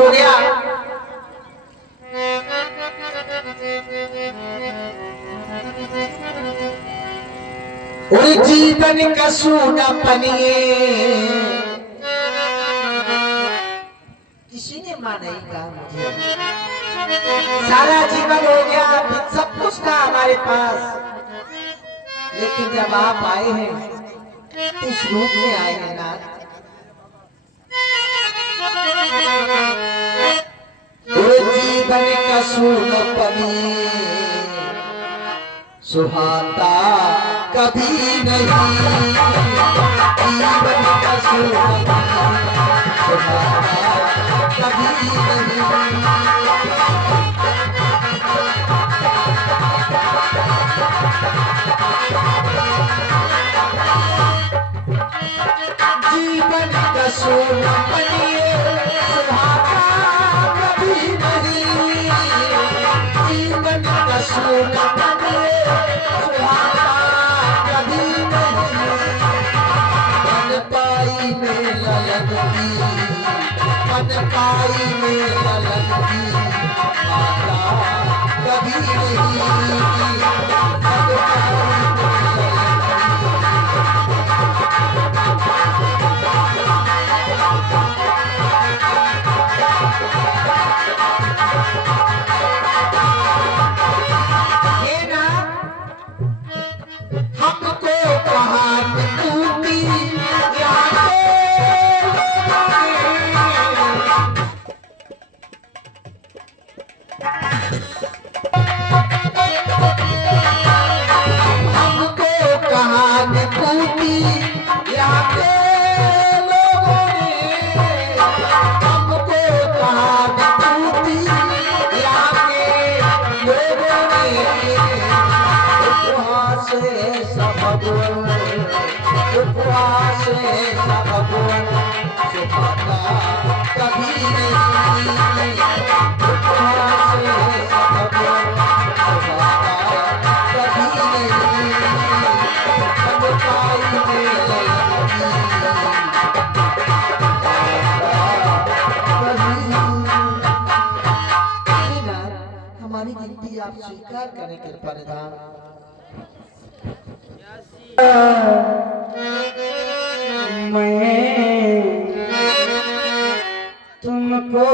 हो गया। और जीवन का सूना पनिए किसी ने मां नहीं कहा मुझे। सारा जीवन हो गया, सब कुछ था हमारे पास, लेकिन जब आप आए हैं इस रूप में आए हैं ना, जीवन का सूनापनी सुहाता कभी नहीं, जीवन का सूनापनी सुहाता कभी नहीं। जीवन का सूनापनी सुहाता कभी नहीं, जीवन का सूनापनी सुहाता कभी नहीं। मन पाई में ललन की, मन पाई में ललन की माता कभी नहीं, मन पाई उपवास भगवान सुहाता कभी नहीं, उपवास भगवान सुहाता कभी नहीं। मन पाई में हमारी गिनती आप स्वीकार करें कृपा निधान। मैं तुमको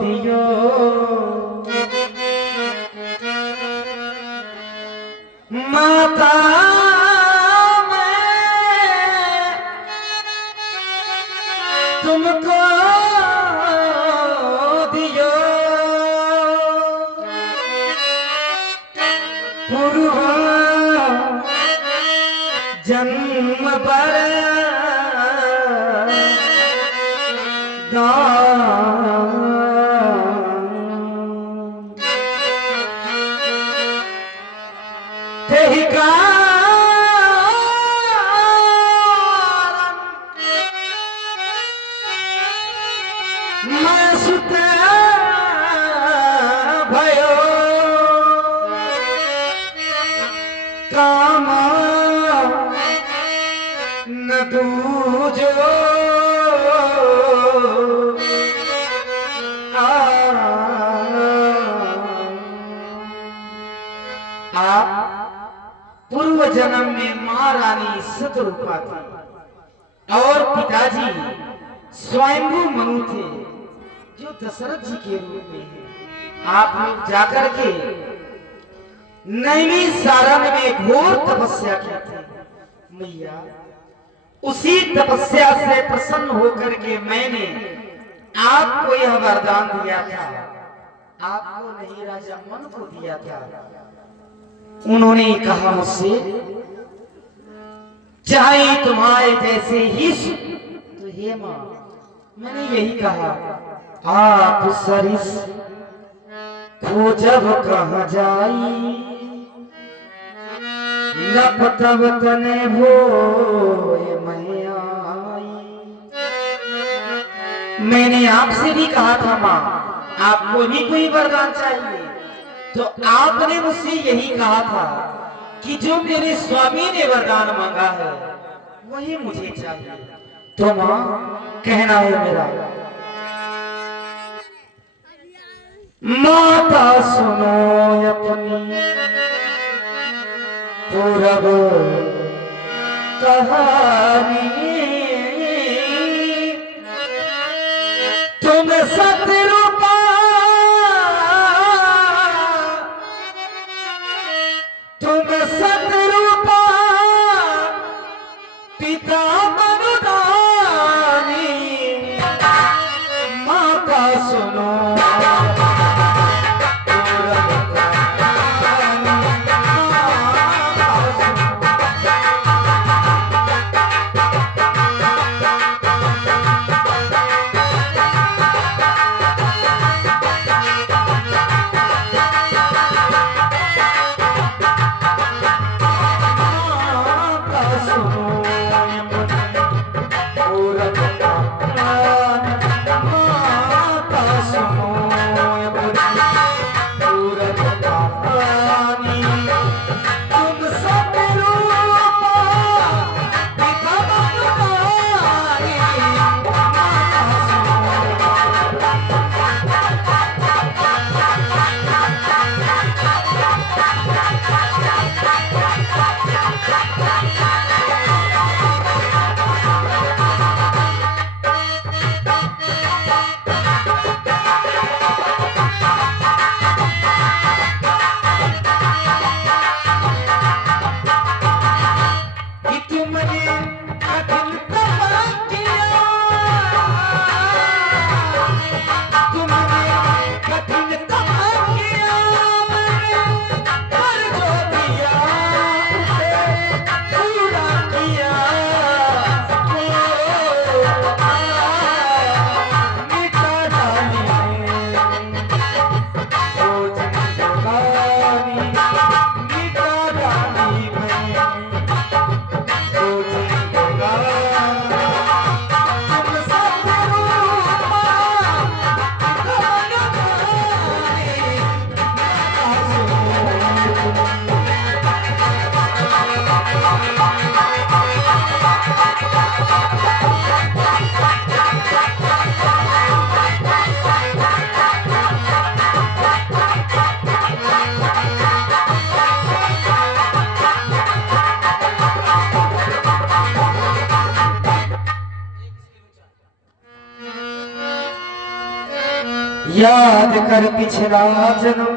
दियो माता, मैं तुमको दियो पूर्व जन्म पर मैं सुत भयो काम न दूजो पूर्व जन्म में मां रानी सतरूपा थी और पिताजी स्वयंभू मनु थे जो दशरथ जी के रूप में है। आप लोग जाकर के नैमी सारण में घोर तपस्या की थी मैया, उसी तपस्या से प्रसन्न होकर के मैंने आपको यह वरदान दिया था, आपको नहीं राजा मन को दिया था। उन्होंने कहा मुझसे चाहे तुम्हारे जैसे ही तो हे मां, मैंने यही कहा आप सरिस खोजब कहाँ जाई, लपतब तने भोए मैं आई। मैंने आपसे भी कहा था मां, आपको भी कोई वरदान चाहिए, तो आपने मुझसे यही कहा था कि जो मेरे स्वामी ने वरदान मांगा है वही मुझे चाहिए। तो मां कहना है मेरा माता सुनो अपनी पूरब कहानी, तुम सतरूपा तुम सतरूपा पिता मनुदानी, माता सुनो याद कर पिछला जन्म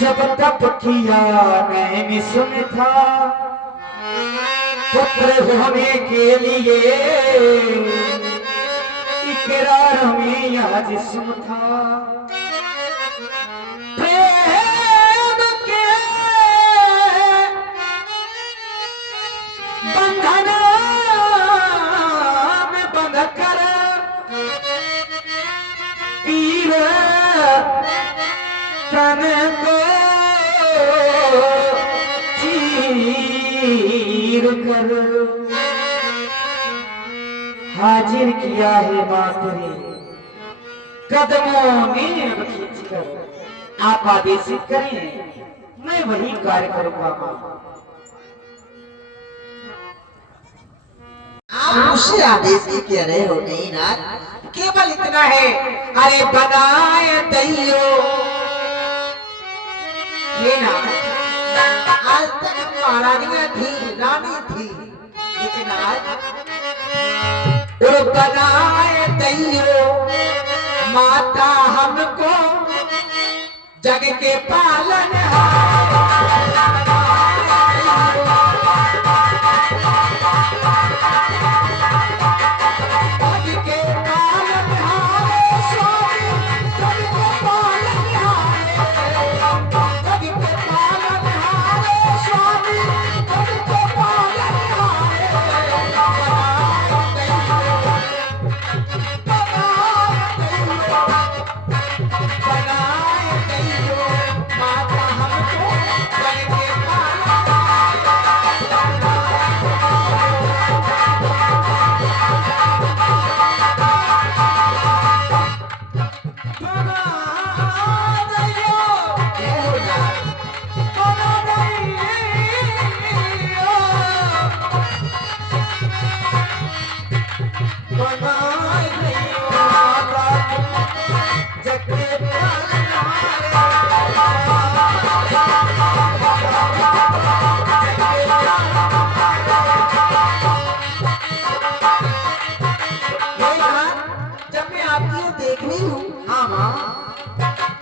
जब तप किया मैं सुन था, पुत्र होने के लिए इकरार में यह जिस्म था। प्रेम के बंधन में बंध कर पीर तन को चीर कर हाजिर किया है मातरे कदमों में अब खींच कर। आप आदेशित करें, मैं वही कार्य करूंगा मां। आप उसे आदेश भी कह रहे हो नहीं ना, केवल इतना है। अरे बनाए दैयो ये ना, आज तक महारानियां थी, रानी थी, लेकिन आज बनाए दैयो माता हमको जग के पालन जग आपकी ओर देख रही हूँ। हाँ माँ,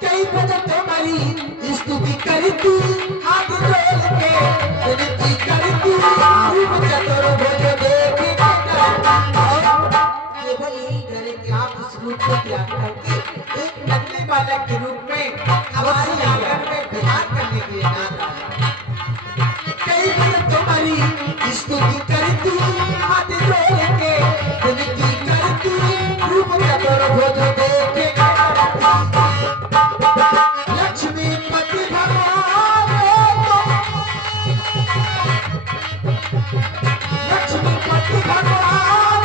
कई बजे तुम्हारी स्तुति करती, हाथ जोड़ के विनती करती, रूप चतुर्भुज देखी केवल यही करे कि आप इस रूप को त्याग करके एक नकली बालक के रूप में हमारी आंगन में विहार करने के लिए ना आए। कई बजे तुम्हारी स्तुति करती, हाथ जोड़ के विनती करती, रूप चतुर्भुज देखे लक्ष्मीपति भगवान लक्ष्मीपति भगवान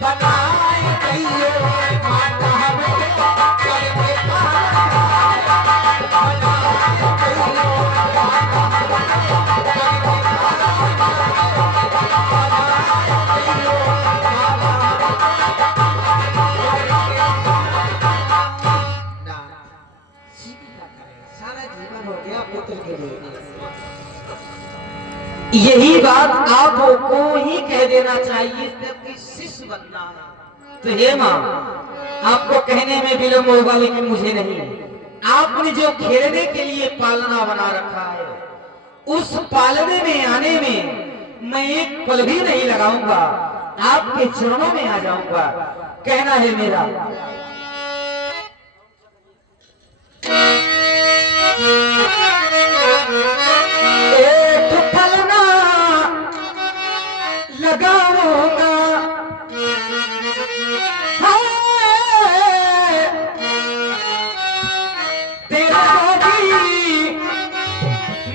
बनाए गई माता हमें करके सारा जीवन हो गया पुत्र के लिए। यही बात आपको ही कह देना चाहिए जबकि शिष्य बनना है। तो हे माँ, आपको कहने में विलंब होगा लेकिन मुझे नहीं। आपने जो खेलने के लिए पालना बना रखा है, उस पालने में आने में मैं एक पल भी नहीं लगाऊंगा, आपके चरणों में आ जाऊंगा। कहना है मेरा एक पलना लगाऊंगा, तेरा भी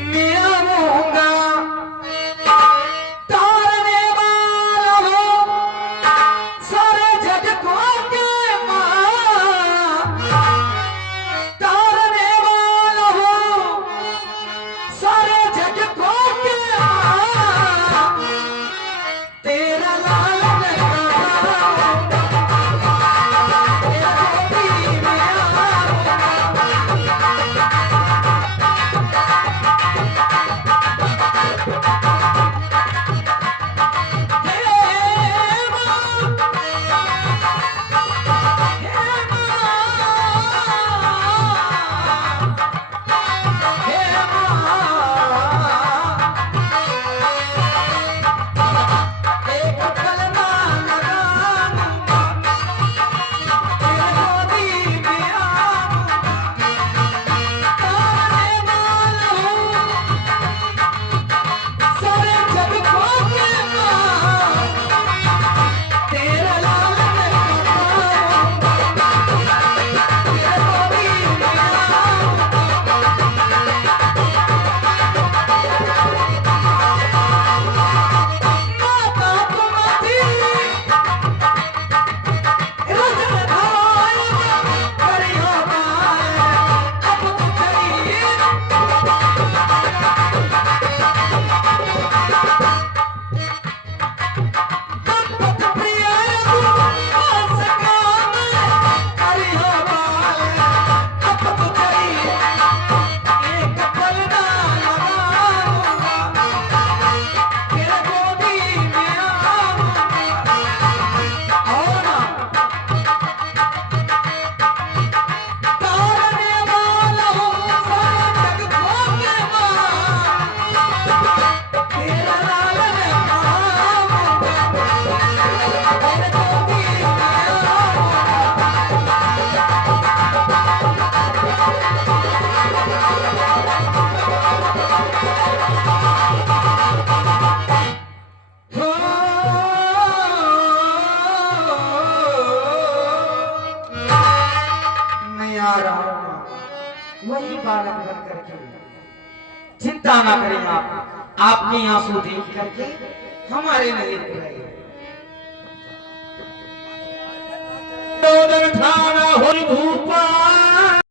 मैं आऊंगा, तारने वाला हो सारे जग को के मां, तारने वाला हो सारे जग को के मां, तेरा लाल वही बालक बन करके चिंता ना करें आप, आपके आंसू देख करके हमारे नहीं रुकेंगे। थाना हो भूपा